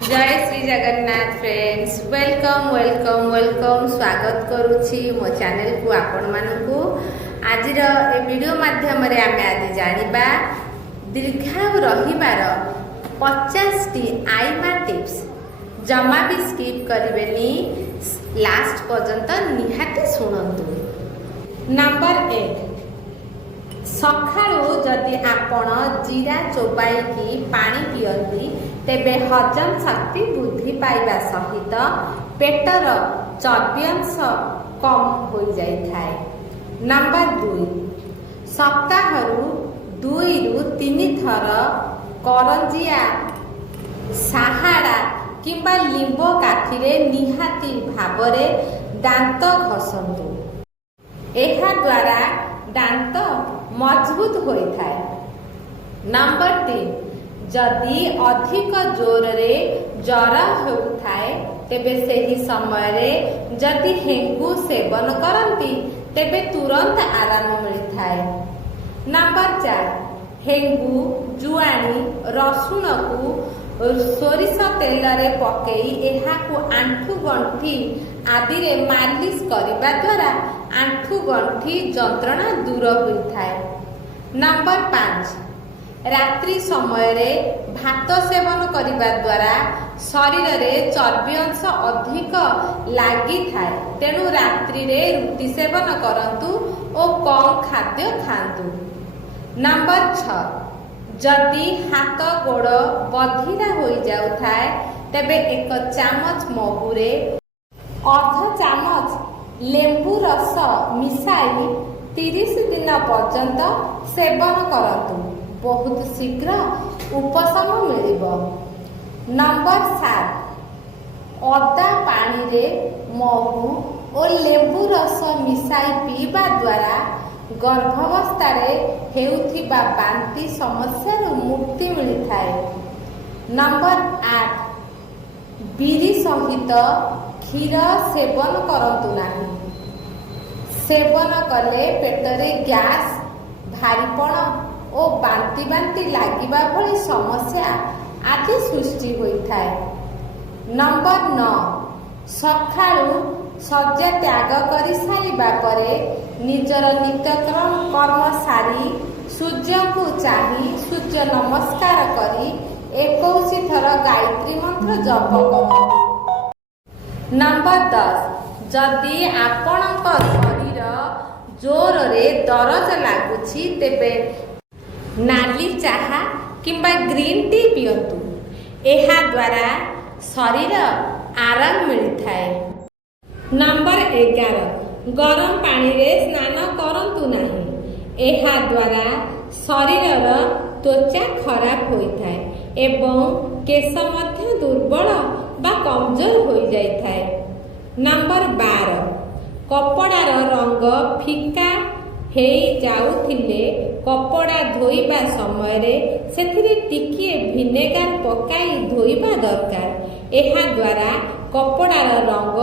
जय Shri Jagannath friends welcome welcome welcome स्वागत करुछि मो चैनल को आपण मानकु आज वीडियो माध्यम रे आमे आज जानिबा दीर्घायु रहिबार 50 टी आईमा टिप्स जमा भी स्किप करिवेनी लास्ट पर्यंत निहाती सुनंतु। नंबर 8 सकाळु जदि आपण जीरा चोबाई पानी पियंती तेबे हजम शक्ति वृद्धि पाइबा सहित पेटर चर्बी अंश कम हो जाए। नंबर 2 सप्ताहरु 2 रु 3 थर करंजिया साहाड़ा किंबा लिंबो काठीरे निहाती भावरे दांत घसंतु। एहा द्वारा दांत मजबूत होता है। नंबर 3 जदि अधिक जोर रे जर होउथाए तेबे सेही समय रे जदि हेंगु सेवन करंती तेबे तुरंत आराम मिलथाए। नंबर 4 हेंगु जुआनी रसुण को सोरिष तेल रे पकेई एहाकु आंठु गंठी आदि रे मालिश करिबा द्वारा आंठु गंठी जंत्रणा दूर होइथाए। नंबर 5 रात्रि समय रे भात सेवन करिबा द्वारा शरीर रे चर्बी अंश अधिक लागि थाए, तेणु रात्रि रे रुटी सेवन करंतु और कम खाद्य खांतु। नंबर 6 जदि हाथ गोड़ बधिरा हो जाउथाए तेबे 1 चामच महुरे अर्ध चामच लेंबू रस मिसाई 30 दिन पर्यंत सेवन करंतु, बहुत शीघ्र उपशम मिलिबो। नंबर 7 अदा पानी रे महू और लेंबू रस मिसाई पीबा द्वारा गर्भावस्था रे हेउथिबा बांती समस्या रो मुक्ति मिलिथाए। नंबर 8 बीरी सहित क्षीर सेवन करंतु नाही। सेवन कले पेटरे गैस भारीपण और बांती बांती लागिबा भली समस्या आदि सृष्टि होइथाए। नंबर 9 सकाळु शଯ୍ୟା त्याग करि सारिबा परे निजर नित्यक्रम कर्म सारी सूर्य को चाही सूर्य नमस्कार करी 21 थर गायत्री मंत्र जप कर। नंबर 10 जदि आपणक शरीर जोर रे दरज लागुछि तेबे नाली चाहा किंबा ग्रीन टी पियंतु, एहा द्वारा शरीर आराम मिलथाए। नंबर 11 गरम पानी रे स्नान करंतु नाही, एहा द्वारा शरीर त्वचा खराब होइथाए एवं केश मध्य दुर्बल बा कमजोर हो जाइथाए। नंबर 12 कपड़ार रंग फिका हेई जाउथिले कपड़ा धोइबा समय रे सेथिरे टिकिए विनेगार पकाई धोइबा दरकार, एहा द्वारा कपड़ार रंग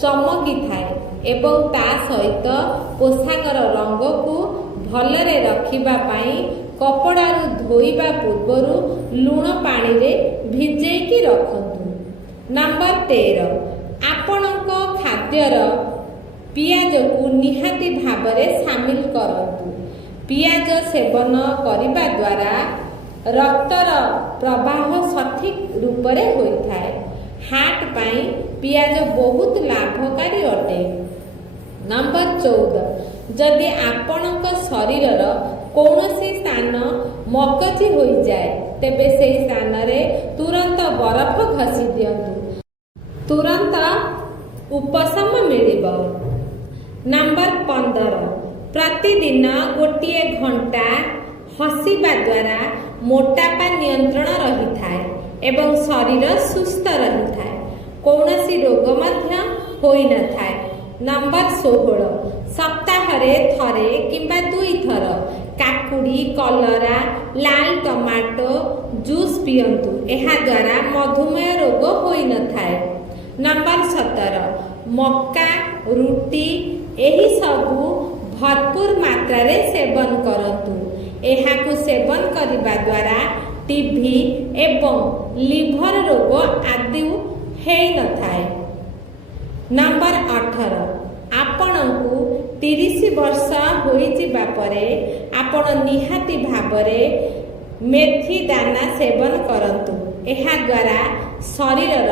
चमकी थाए एवं ता सहित पोशाकर रंग को भलरे रखिबा पाई कपड़ारू धोइबा पूर्वरु लुण पानी रे भिजेकी रखंतु। नंबर 13 आपणक खाद्यर पियाज को निहाती भावरे शामिल करंतु। पियाज सेवन करिबा द्वारा रक्तर प्रवाह सठिक रूप रे होइथाए। हार्ट पाई पियाज बहुत लाभकारी अटे। नंबर 14 जदि आपणक शरीरर कौनसी स्थान मकची हो जाए तेबे सेही स्थान रे तुरंत बरफ घसी दियंतु, तुरंत उपशम मिलिबो। नंबर 15 प्रतिदिन गोटे घंटा हसिबा द्वारा मोटापा नियंत्रण रही थाए एवं शरीर सुस्थ रही थाए, कौनसी रोग मध्य होई न थाए। नंबर 16 सप्ताहरे थरे किंबा 2 थर काकुड़ी कलरा लाल टमाटो जूस पियंतु, एहा द्वारा मधुमेह रोग होई न थाए। नंबर 17 मक्का रुटी एही सबु भरपूर मात्रा रे सेवन करंतु, एहाकु सेवन करिबा द्वारा टीबी एवं लिभर रोग आदि हेई न थाए। नंबर 18 आपणकु 30 वर्ष होइजिबा परे आपण निहाती भाबरे मेथी दाना सेवन करंतु। एहा द्वारा शरीरर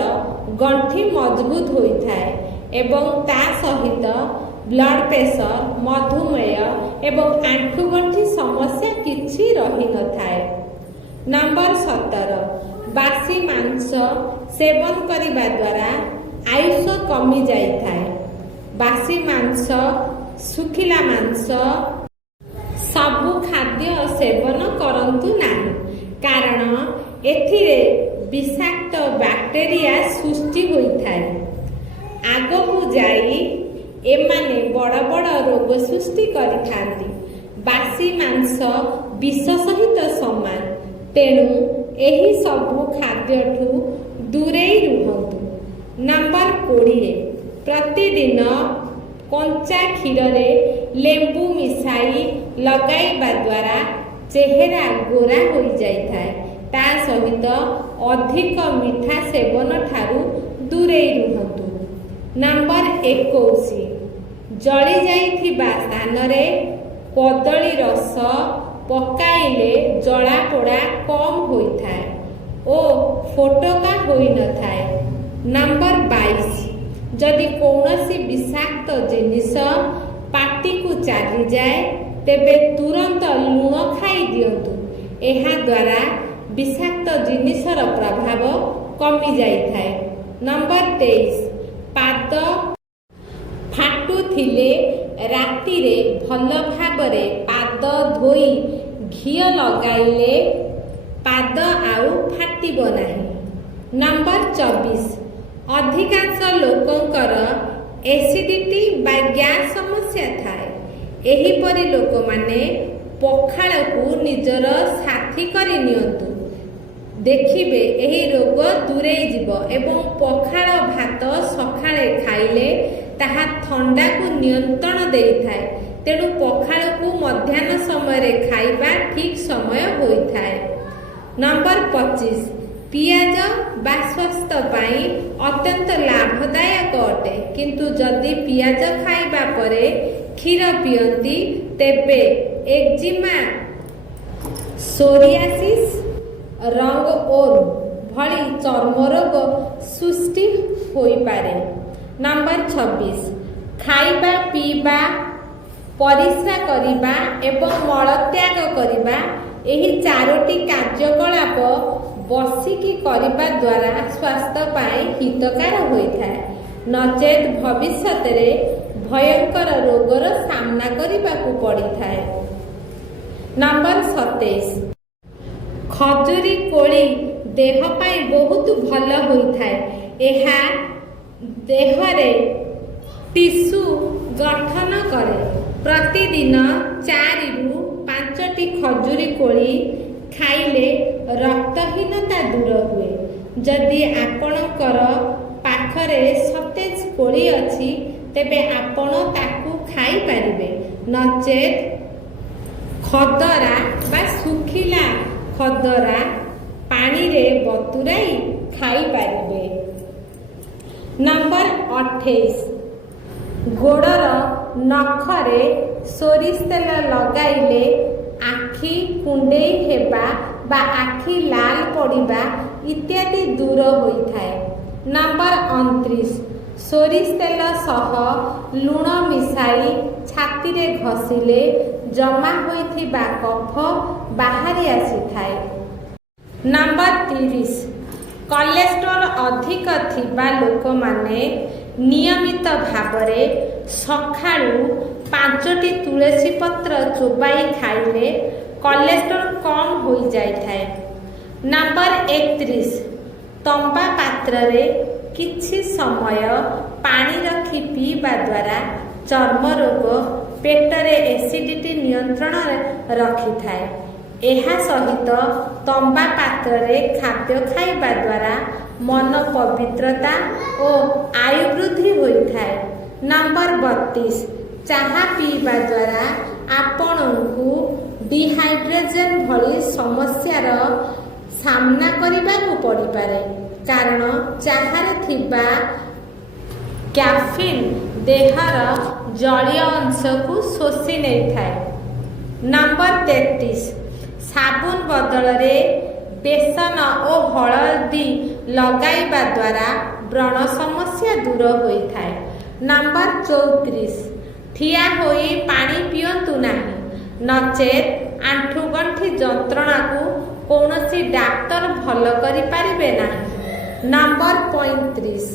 गंठी मजबूत होइथाए एवं ता सहित ब्लड प्रेशर मधुमेह एवं आंठु गंठी समस्या किछि रही न थाए। नंबर 17 बासी मांस सेवन करिबा द्वारा आयुष कमी जाई थाए। बासी मांस सुखिला मांस सबु खाद्य सेवन करंतु नाही, कारण एथिरे विषाक्त बैक्टेरिया सृष्टि होइथाए। आगकु जाई एमाने बड़ बड़ रोग सृष्टि करिथांती। बासी मांस विष सहित समान, तेणु एही सबु खाद्यठु दूरेई रुहंतु। नंबर 20 प्रतिदिन कंचा क्षीर रे लेंबू मिसाई लगाइबा द्वारा चेहरा गोरा हो जाइथाए। ता सहित अधिक मीठा सेवन ठारू दूरेई रुहंतु। नंबर 21 जली जाइथिबा स्थान रे कदली रस पकाइले जला पोड़ा कम होइथाए ओ फोटका होई न थाए। नंबर 22 जदि कौनसी विषाक्त जिनिस पाटी को चली जाए तेबे तुरंत लुण खाई दियंतु। एहा द्वारा विषाक्त जिनिसर प्रभाव कमी जाइथाए। नंबर 23 पाद फाटुथिले रातिरे भल भाबरे पाद धोई घी लगाइले पाद आउ फाटिबो नाही। नंबर 24 अधिकांश लोकंकर एसिडिटी बा गैस समस्या थाए। एहीपरि लोक माने पखाल को निजर साथी करि नियंतु, देखिबे एही रोग दूरेई जीव एवं पखाल भात सखाळे खाइले ताहा थंडा को नियंत्रण देइथाए। तेणु पखाल को मध्याह्न समय खाइबा ठीक समय होइथाए। नंबर 25 पियाज बा स्वास्थ्य पाई अत्यंत लाभदायक अटे, किंतु जदि पियाज खाइबा परे क्षीर पियंती तेबे एक्जिमा सोरियासिस रंगओर्म भली चर्म रोग सृष्टि होई पारे। नंबर 26 खाइबा पीबा परिश्रा करिबा एवं मलत्याग करिबा एही चारोटी कार्यकलाप बसिकी करिबा द्वारा स्वास्थ्य पाई हितकार होइथाए, नचेत भविष्यत रे भयंकर रोगर सामना करिबाकू पड़िथाए। नंबर 27 खजुरी कोली देह पाई बहुत भल होइथाए। एहा देहरे टिश्यू गठन करे। प्रतिदिन 4 ରୁ 5ଟି खजुरी कोली खाइले रक्तहीनता दूर हुए। जदि आपणकर पाखरे सतेज कोली अछि तेबे आपण ताकू खाई पारिबे, नचेत खदरा बा सुखिला खदरा पानी रे बतुराई खाई पारिबे। नंबर 28 गोड़र नखरे सोरिष तेल लगाइले आखि कुंडेई हेबा बा आखि लाल पड़िबा इत्यादि दूर होइथाए। नंबर 29 सोरिष तेल सह लुण मिसाई छाती रे घसिले जमा होइथिबा कफ बाहरी आसीथाए। नंबर 30 कोलेस्ट्रॉल अधिक थिबा लोक माने नियमित भाबरे सखाळु 5टी तुलसी पत्र चोबाई खाइले कोलेस्ट्रॉल कम हो जाइथाए। नंबर 31 तंबा पात्र रे किछि समय पानी रखी पीबा द्वारा चर्म रोग पेटरे एसिडिटी नियंत्रण रखी थाए। एहा सहित तंबा पात्र रे खाद्य खाइबा द्वारा मन पवित्रता और आयु वृद्धि होइथाए। नंबर 32 चाहा पीबा द्वारा आपणकू डिहाइड्रेशन भली समस्यार ସାମ୍ନା କରିବାକୁ ପଡ଼ିପାରେ, କାରଣ ଚାହାରେ ଥିବା କ୍ୟାଫିନ୍ ଦେହର ଜଳୀୟ ଅଂଶକୁ ଶୋଷି ନେଇଥାଏ। ନମ୍ବର 33, ସାବୁନ ବଦଳରେ ବେସନ ଓ ହଳଦୀ ଲଗାଇବା ଦ୍ୱାରା ବ୍ରଣ ସମସ୍ୟା ଦୂର ହୋଇଥାଏ। ନମ୍ବର 34, ଠିଆ ହୋଇ ପାଣି ପିଅନ୍ତୁ ନାହିଁ, ନଚେତ୍ ଆଣ୍ଠୁଗଣ୍ଠି ଯନ୍ତ୍ରଣାକୁ କୌଣସି ଡାକ୍ତର ଭଲ କରିପାରିବେ ନାହିଁ। ନମ୍ବର 35,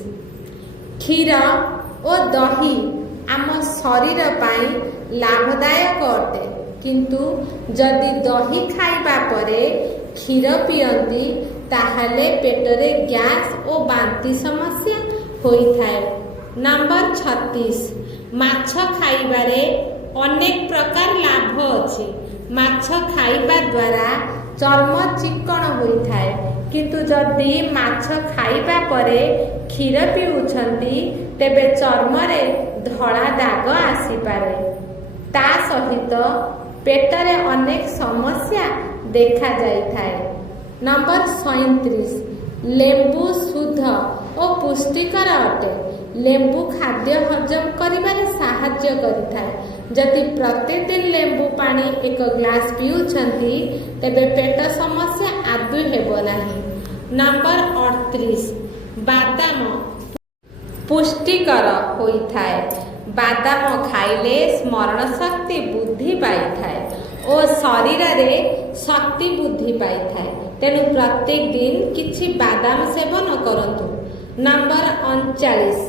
କ୍ଷୀର ଓ ଦହି ଆମ ଶରୀର ପାଇଁ ଲାଭଦାୟକ ଅଟେ, କିନ୍ତୁ ଯଦି ଦହି ଖାଇବା ପରେ କ୍ଷୀର ପିଅନ୍ତି ତାହେଲେ ପେଟରେ ଗ୍ୟାସ୍ ଓ ବାନ୍ତି ସମସ୍ୟା ହୋଇଥାଏ। ନମ୍ବର 36, ମାଛ ଖାଇବାରେ ଅନେକ ପ୍ରକାର ଲାଭ ଅଛି। ମାଛ ଖାଇବା ଦ୍ୱାରା ଚର୍ମ ଚିକ୍କଣ ହୋଇଥାଏ, କିନ୍ତୁ ଯଦି ମାଛ ଖାଇବା ପରେ କ୍ଷୀର ପିଉଛନ୍ତି ତେବେ ଚର୍ମରେ ଧଳା ଦାଗ ଆସିପାରେ। ତା ସହିତ ପେଟରେ ଅନେକ ସମସ୍ୟା ଦେଖାଯାଇଥାଏ। ନମ୍ବର 37, ଲେମ୍ବୁ ଶୁଦ୍ଧ ଓ ପୁଷ୍ଟିକର ଅଟେ। ଲେମ୍ବୁ ଖାଦ୍ୟ ହଜମ କରିବାରେ ସାହାଯ୍ୟ କରିଥାଏ। ଯଦି ପ୍ରତିଦିନ ଲେମ୍ବୁ ପାଣି 1 ଗ୍ଲାସ ପିଉଛନ୍ତି ତେବେ ପେଟ ସମସ୍ୟା ଆଦୌ ହେବ ନାହିଁ। ନମ୍ବର 38, ବାଦାମ ପୁଷ୍ଟିକର ହୋଇଥାଏ। ବାଦାମ ଖାଇଲେ ସ୍ମରଣ ଶକ୍ତି ବୃଦ୍ଧି ପାଇଥାଏ ଓ ଶରୀରରେ ଶକ୍ତି ବୃଦ୍ଧି ପାଇଥାଏ। ତେଣୁ ପ୍ରତ୍ୟେକ ଦିନ କିଛି ବାଦାମ ସେବନ କରନ୍ତୁ। ନମ୍ବର 39,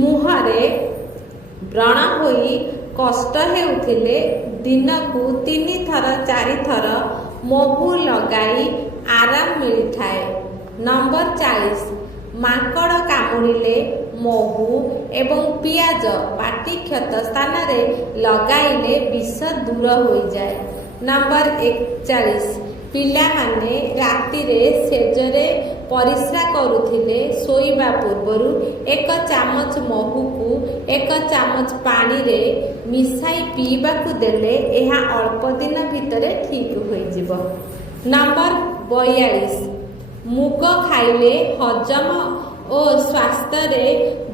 ମୁହଁରେ ବ୍ରଣ ହୋଇ କଷ୍ଟ ହେଉଥିଲେ ଦିନକୁ 3 ଥର 4 ଥର ମହୁ ଲଗାଇ ଆରାମ ମିଳିଥାଏ। ନମ୍ବର 40, ମାଙ୍କଡ଼ କାମୁଡ଼ିଲେ ମହୁ ଏବଂ ପିଆଜ ପାଟି କ୍ଷତ ସ୍ଥାନରେ ଲଗାଇଲେ ବିଷ ଦୂର ହୋଇଯାଏ। ନମ୍ବର 41, ପିଲାମାନେ ରାତିରେ ଶେଯରେ ପରିସ୍ରା କରୁଥିଲେ ଶୋଇବା ପୂର୍ବରୁ 1 ଚାମଚ ମହୁକୁ 1 ଚାମଚ ପାଣିରେ ମିଶାଇ ପିଇବାକୁ ଦେଲେ ଏହା ଅଳ୍ପ ଦିନ ଭିତରେ ଠିକ୍ ହୋଇଯିବ। ନମ୍ବର 42, ମୁଗ ଖାଇଲେ ହଜମ ଓ ସ୍ୱାସ୍ଥ୍ୟରେ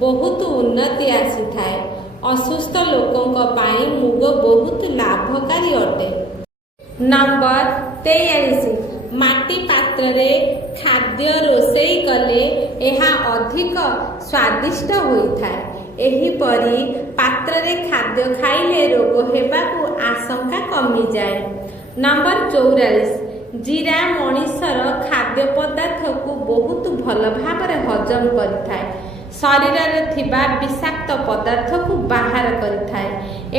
ବହୁତ ଉନ୍ନତି ଆସିଥାଏ। ଅସୁସ୍ଥ ଲୋକଙ୍କ ପାଇଁ ମୁଗ ବହୁତ ଲାଭକାରୀ ଅଟେ। ନମ୍ବର 43, ମାଟି ପାତ୍ରରେ ଖାଦ୍ୟ ରୋଷେଇ କଲେ ଏହା ଅଧିକ ସ୍ୱାଦିଷ୍ଟ ହୋଇଥାଏ। ଏହିପରି ପାତ୍ରରେ ଖାଦ୍ୟ ଖାଇଲେ ରୋଗ ହେବାକୁ ଆଶଙ୍କା କମିଯାଏ। ନମ୍ବର 44, ଜିରା ମଣିଷର ଖାଦ୍ୟ ପଦାର୍ଥକୁ ବହୁତ ଭଲ ଭାବରେ ହଜମ କରିଥାଏ। ଶରୀରରେ ଥିବା ବିଷାକ୍ତ ପଦାର୍ଥକୁ ବାହାର କରିଥାଏ।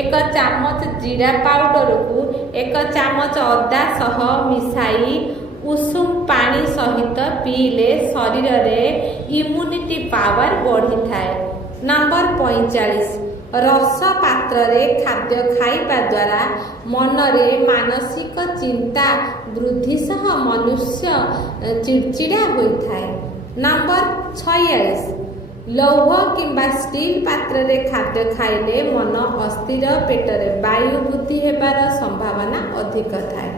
1 ଚାମଚ ଜିରା ପାଉଡରକୁ 1 ଚାମଚ ଅଦା ସହ ମିଶାଇ ଉଷୁମ ପାଣି ସହିତ ପିଇଲେ ଶରୀରରେ ଇମ୍ୟୁନିଟି ପାୱାର ବଢ଼ିଥାଏ। ନମ୍ବର 45, ରସ ପାତ୍ରରେ ଖାଦ୍ୟ ଖାଇବା ଦ୍ୱାରା ମନରେ ମାନସିକ ଚିନ୍ତା ବୃଦ୍ଧି ସହ ମନୁଷ୍ୟ ଚିଡ଼ଚିଡ଼ା ହୋଇଥାଏ। ନମ୍ବର 46, ଲୌହ କିମ୍ବା ଷ୍ଟିଲ୍ ପାତ୍ରରେ ଖାଦ୍ୟ ଖାଇଲେ ମନ ଅସ୍ଥିର, ପେଟରେ ବାୟୁ ବୃଦ୍ଧି ହେବାର ସମ୍ଭାବନା ଅଧିକ ଥାଏ।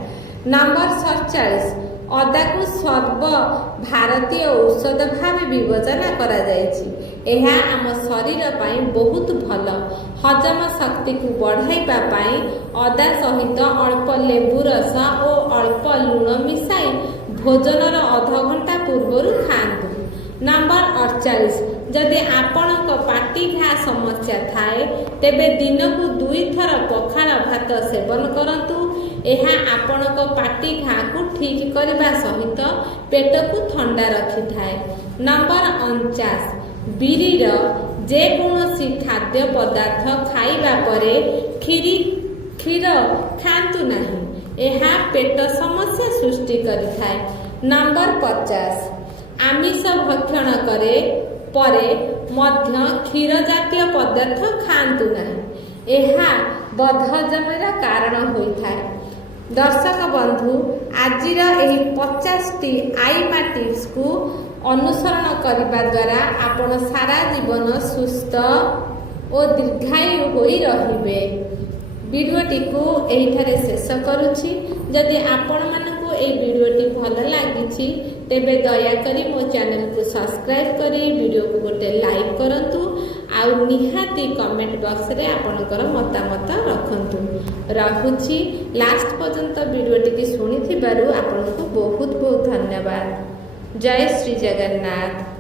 ନମ୍ବର 47, ଅଦାକୁ ସର୍ବ ଭାରତୀୟ ଔଷଧ ଭାବେ ବିବେଚନା କରାଯାଇଛି। ଏହା ଆମ ଶରୀର ପାଇଁ ବହୁତ ଭଲ। ହଜମ ଶକ୍ତିକୁ ବଢ଼ାଇବା ପାଇଁ ଅଦା ସହିତ ଅଳ୍ପ ଲେମ୍ବୁ ରସ ଓ ଅଳ୍ପ ଲୁଣ ମିଶାଇ ଭୋଜନର ଅଧଘଣ୍ଟା ପୂର୍ବରୁ ଖାଆନ୍ତୁ। ନମ୍ବର 48, ଯଦି ଆପଣଙ୍କ ପାଟି ଘା ସମସ୍ୟା ଥାଏ ତେବେ ଦିନକୁ 2 ଥର ପଖାଳ ଭାତ ସେବନ କରନ୍ତୁ। ଏହା ଆପଣଙ୍କ ପାଟି ଘାକୁ ଠିକ୍ କରିବା ସହିତ ପେଟକୁ ଥଣ୍ଡା ରଖିଥାଏ। ନମ୍ବର 49, ବିରିର ଯେକୌଣସି ଖାଦ୍ୟ ପଦାର୍ଥ ଖାଇବା ପରେ କ୍ଷୀର ଖାଆନ୍ତୁ ନାହିଁ। ଏହା ପେଟ ସମସ୍ୟା ସୃଷ୍ଟି କରିଥାଏ। ନମ୍ବର 50, ଆମିଷ ଭକ୍ଷଣ ପରେ ମଧ୍ୟ କ୍ଷୀର ଜାତୀୟ ପଦାର୍ଥ ଖାଆନ୍ତୁ ନାହିଁ। ଏହା ବଦହଜମର କାରଣ ହୋଇଥାଏ। ଦର୍ଶକ ବନ୍ଧୁ, ଆଜିର ଏହି 50ଟି ଆଇମା ଟିପ୍ସକୁ ଅନୁସରଣ କରିବା ଦ୍ୱାରା ଆପଣ ସାରା ଜୀବନ ସୁସ୍ଥ ଓ ଦୀର୍ଘାୟୁ ହୋଇ ରହିବେ। ଭିଡ଼ିଓଟିକୁ ଏହିଠାରେ ଶେଷ କରୁଛି। ଯଦି ଆପଣମାନଙ୍କୁ आपको ए वीडियोटी भल लगी तेबे दयाकोरी मो चैनल को सब्सक्राइब करी वीडियो को गोटे लाइक करंतु आउ निहाती कमेंट बॉक्स रे आपनकर मतामत रखंतु। रहुछि लास्ट पर्यंत वीडियोटी की सुनी थिबारु आपनको बहुत बहुत धन्यवाद। जय श्री जगन्नाथ।